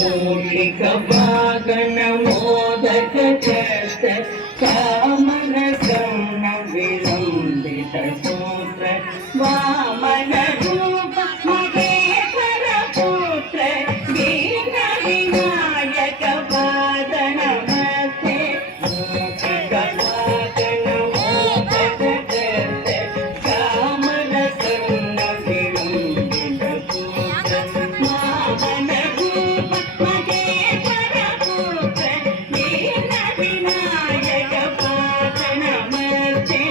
मूषिक wagon modak church कामन सौन विलंबित सूत्र वामन रूप महेश्वर पुत्र दीन विनायक पाद नमस्ते मूषिक वागन मोदक चर्च कामन सौन विलंबित सूत्र वामन रूप महेश्वर पुत्र दीन विनायक पाद नमस्ते